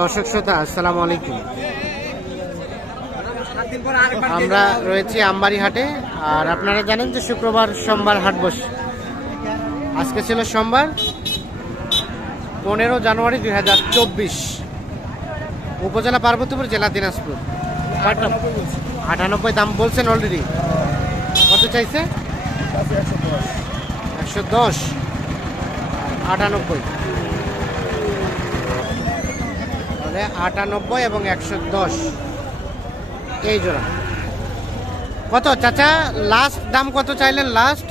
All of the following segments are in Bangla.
দর্শক শ্রোতা আসসালামু আলাইকুম। আমরা রয়েছি আমবাড়ি হাটে, আর আপনারা জানেন যে শুক্রবার সোমবার হাট বসে। আজকে ছিল সোমবার 15 জানুয়ারি 2024, উপজেলা পার্বতীপুর, জেলা দিনাজপুর। 98 দাম বলছেন অলরেডি। কত চাইছে? 110, 98, 98 এবং 110 এই জোড়া। কত চাচা লাস্ট দাম কত চাইলেন? লাস্ট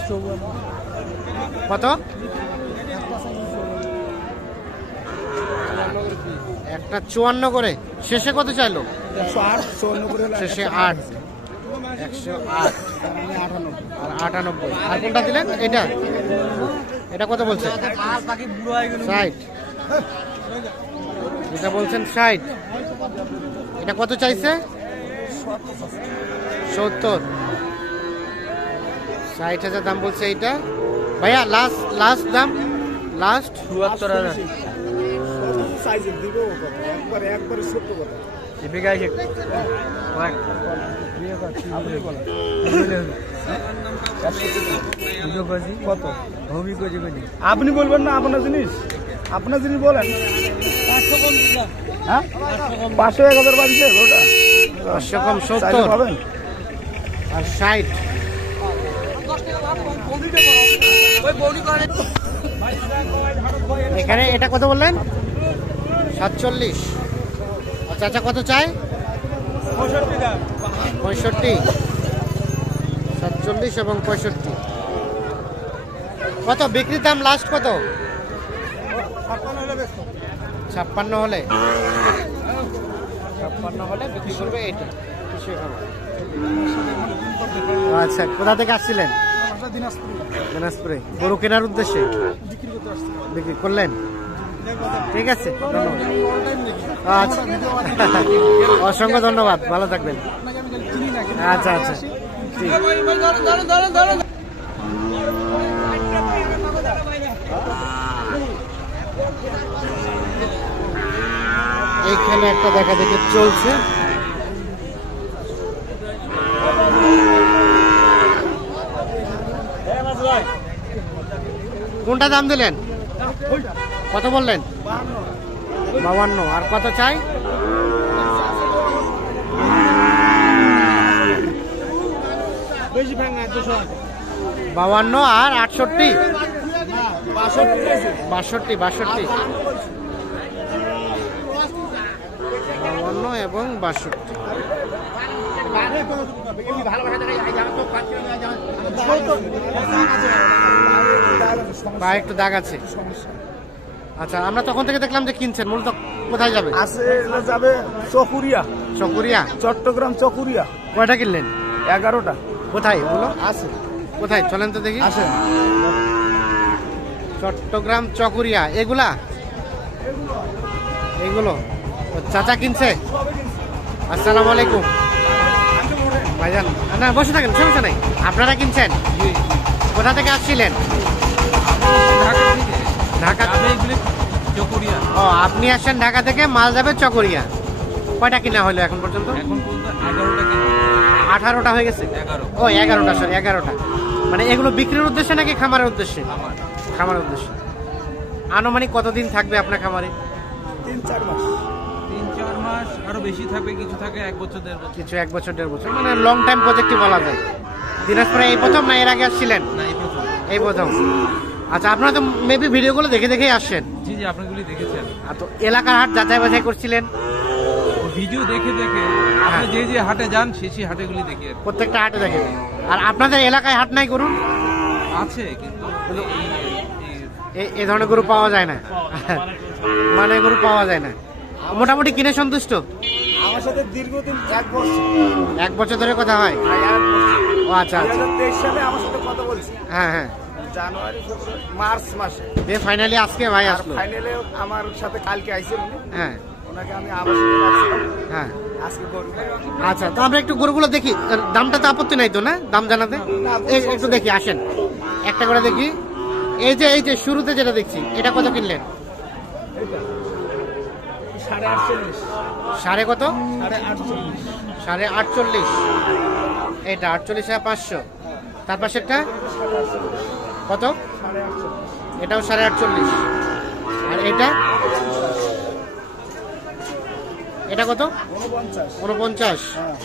কত? একটা 54 করে। শেষে কত চাইলো? শেষে 8, 108 আর 98। আর কোনটা দিলেন? এটা কত বলছে? 60। এটা বলছেন 60। এটা কত চাইছে? 70। 60,000 দাম বলছে এইটা। ভাইয়া লাস্ট দাম? লাস্ট 74,000। আপনি বলবেন না আপনার জিনিস? আপনার জিনিস বলেন। 500, 1000 বাড়িছে ওটা। 500 কম 70 পাবেন আর 60। এখানে এটা কত বললেন? 47। আচ্ছা আচ্ছা, কত চাই? 65, 47 এবং 65। কত বিক্রির দাম? লাস্ট কত? 56 হলে? 56 হলে বিক্রি করবে এইটা। আচ্ছা, কোথা থেকে আসছিলেন? দিনাজপুরে। গরু কেনার উদ্দেশ্যে বিক্রি করলেন? ঠিক আছে, ধন্যবাদ। আচ্ছা, অসংখ্য ধন্যবাদ, ভালো থাকবেন। আচ্ছা আচ্ছা, এইখানে একটা দেখা দেখে চলছে। কোনটা দাম দিলেন? কত বললেন? 52। আর কত চাই? 52 আর 68, 62, 52 এবং 62। একটু দাগ আছে। আচ্ছা, আমরা তখন থেকে দেখলাম যে কিনছেন। মূলত কোথায় যাবে? যাবে চকুরিয়া। চকুরিয়া, চট্টগ্রাম চকুরিয়া। কয়টা কিনলেন? 11টা। কোথায় ওগুলো? আছে। কোথায় চলেন তো দেখি। আছে চট্টগ্রাম চকুরিয়া। এগুলো চাচা কিনছে? আসসালামু আলাইকুম ভাইজান। না, বসে থাকেন, সমস্যা নাই। আপনারা কিনছেন? কোথা থেকে আসছিলেন? ঢাকা। ও, আপনি আসছেন ঢাকা থেকে, মাল যাবে চকরিয়া। কয়টা কিনা হলো এখন পর্যন্ত? 18টা হয়ে গেছে। 11টা, সরি 11টা। মানে এগুলো বিক্রির উদ্দেশ্যে নাকি খামারের উদ্দেশ্যে? খামারের উদ্দেশ্যে। আনুমানিক কতদিন থাকবে আপনার খামারে? 3-4 মাস। 3-4 মাস, আরো বেশি থাকবে। কিছু থাকে 1 বছর 1.5 বছর। কিছু 1 বছর 1.5 বছর, মানে লং টাইম প্রজেক্টই বলা যায়। দিনাজপুরে এই প্রথম না এর আগে আসছিলেন? না, এই প্রথম। আচ্ছা, আপনারা তো মেবি ভিডিওগুলো দেখে দেখেই আসছেন। জি, আপনাগুলি দেখেছেন। আর তো এলাকার হাট যাচাই বাছাই করছিলেন? ভিডিও দেখে আপনি যে হাটে যান সেই হাটেগুলি দেখে। প্রত্যেকটা হাটে দেখেন। আর আপনাদের এলাকায় হাট নাই গরুর? আছে, কিন্তু এই ধরনের গরু পাওয়া যায় না। মানে গরু পাওয়া যায় না। মোটামুটি কিনে সন্তুষ্ট? আমার সাথে দীর্ঘদিন 1 বছর। 1 বছর ধরে কথা হয়? ও আচ্ছা আচ্ছা। 2023 সালে আমার সাথে কথা বলছি। হ্যাঁ হ্যাঁ, জানুয়ারি, ফেব্রুয়ারি, মার্চ মাসে। ফাইনালি আজকে ভাই আসলো। ফাইনালে আমার সাথে কালকে আইছে উনি। হ্যাঁ, ওনাকে আমি আবার সাথে রাখছিলাম। হ্যাঁ, আজকে গরু। আচ্ছা, তো আমরা একটু গরুগুলো দেখি। দামটা তো আপত্তি নাই তো? না, দাম জানাতে একটু দেখি, আসেন একটা করে দেখি। এই যে শুরুতে যেটা দেখছি, এটা কত কিনলেন? 48,000 সাড়ে কত? 48,000 48,500। এটা 48,500। তার পাশেরটা কত? 48,000 এটাও 48,500। আর এটা এটা কত? 49 49। হ্যাঁ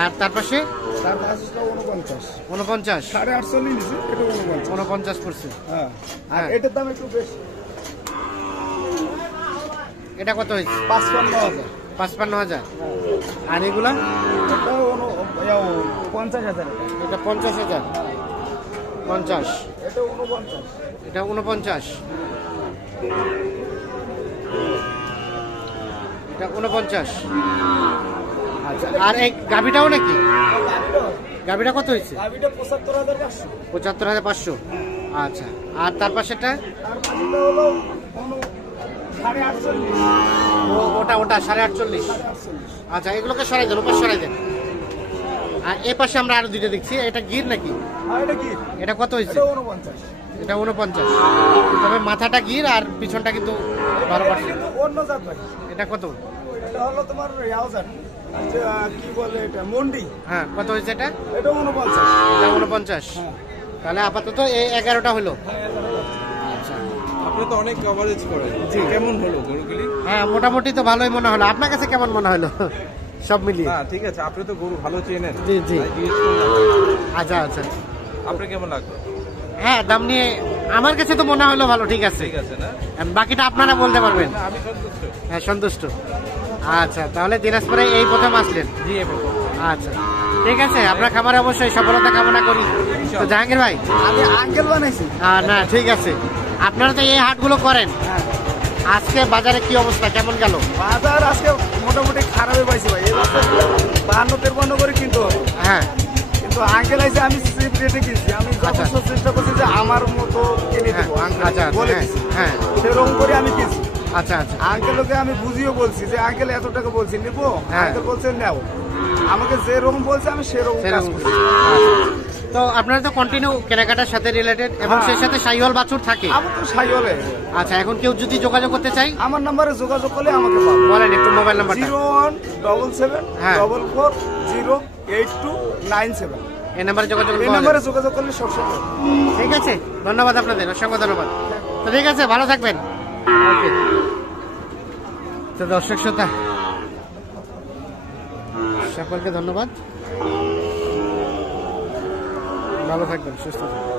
আর তার পাশে তার পাঁচটা 49 49। 850 নিয়েছি এটা 49 49 পড়ছে। হ্যাঁ আর হ্যাঁ। এটার দাম একটু বেশি এটা কত হয়েছে? 55,000 55,000। আর এগুলা এটাও 50,000 এটা 50,000। 50। এটা 49 এটা 49। এটা 49। আচ্ছা আর এই গাভিটাও নাকি? গাভিটা কত হয়েছে? গাবিটা 75,500 75,500। আচ্ছা আর তার পাশেটা তার পাশেটা হলো 48,000 ওটা 48,500। আচ্ছা এগুলোকে সরাই দেন, ওপাশ সরাই দেন। আর এ পাশে আমরা আরো দুইটা দেখছি, এটা গির নাকি? আর এটা কি এটা কত হয়েছে? এটা 49 এটা 49। তবে মাথাটা গির আর পিছনটা কিন্তু 12%। কিন্তু অন্য জাত ভাই এটা কত? এটা হলো তোমার ইয়াওজান কি বলে এটা মন্ডি হ্যাঁ কত হয়েছে এটা? এটা 49 এটা 49। তাহলে আপাতত এই 11টা হলো। আচ্ছা আপনি তো অনেক কভারেজ করেন, কেমন হলো গরুগুলি? হ্যাঁ মোটামুটি তো ভালোই মনে হলো। আপনার কাছে কেমন মনে হলো সব মিলিয়ে? না ঠিক আছে, আপনি তো গরু ভালো চেনেন। জি, জি। তাই জিজ্ঞেস করলাম। আচ্ছা আচ্ছা আপনার কেমন লাগলো? হ্যাঁ দাম নিয়ে আমার কাছে তো মনে হলো ভালো। ঠিক আছে, ঠিক আছে না? বাকিটা আপনারা বলতে পারবেন। না, আমি সন্তুষ্ট। হ্যাঁ সন্তুষ্ট। আচ্ছা তাহলে দিনাজপুরে এই প্রথম আসলেন? জি এবং আচ্ছা ঠিক আছে, আপনার খামারে অবশ্যই সফলতা কামনা করি। তো জাহাঙ্গীর ভাই আমি আঙ্কেল বানাইছি না ঠিক আছে, আপনারা তো এই হাটগুলো করেন, আজকে বাজারে কি অবস্থা, কেমন গেল? বাজার আজকে মোটামুটি খারাপই পাইছি ভাই এই বছর 52-53 করে কিনতে হবে হ্যাঁ কিন্তু আঙ্কেল আইসে আমি চিপ রেটে কিনছি আমি আচ্ছা। যথেষ্ট চেষ্টা করছি যে আমার মতো কিনে হ্যাঁ, দেবো আচ্ছা আচ্ছা, বলে হ্যাঁ, দিছি হ্যাঁ সেরকম করে আমি কিনছি আচ্ছা আচ্ছা আঙ্কেলকে আমি বুঝিয়ে বলছি যে আঙ্কেল এত টাকা বলছি নিবো হ্যাঁ। আঙ্কেল বলছে নাও আমাকে যেরকম বলছে আমি সেরকম কাজ সেরকম। করি তো আপনারা তো কন্টিনিউ কেনাকাটার সাথে রিলেটেড এবং হ্যাঁ। সেই সাথে শাহিওয়াল বাছুর থাকে। আমার তো সাইওয়ালে আচ্ছা এখন কেউ যদি যোগাযোগ করতে চাই আমার নাম্বারে যোগাযোগ করলে আমাকে পাবে বলেন একটু মোবাইল নাম্বারটা। 0177 হ্যাঁ। 440829 এই নাম্বারে যোগাযোগ এই করতে নাম্বারে যোগাযোগ করলে সবসময় ঠিক আছে, ধন্যবাদ আপনাদের, অসংখ্য ধন্যবাদ। তো ঠিক আছে, ভালো থাকবেন। ওকে। তো দর্শক শ্রোতা সকলকে ধন্যবাদ, ভালো থাকবেন, সুস্থ থাকবেন।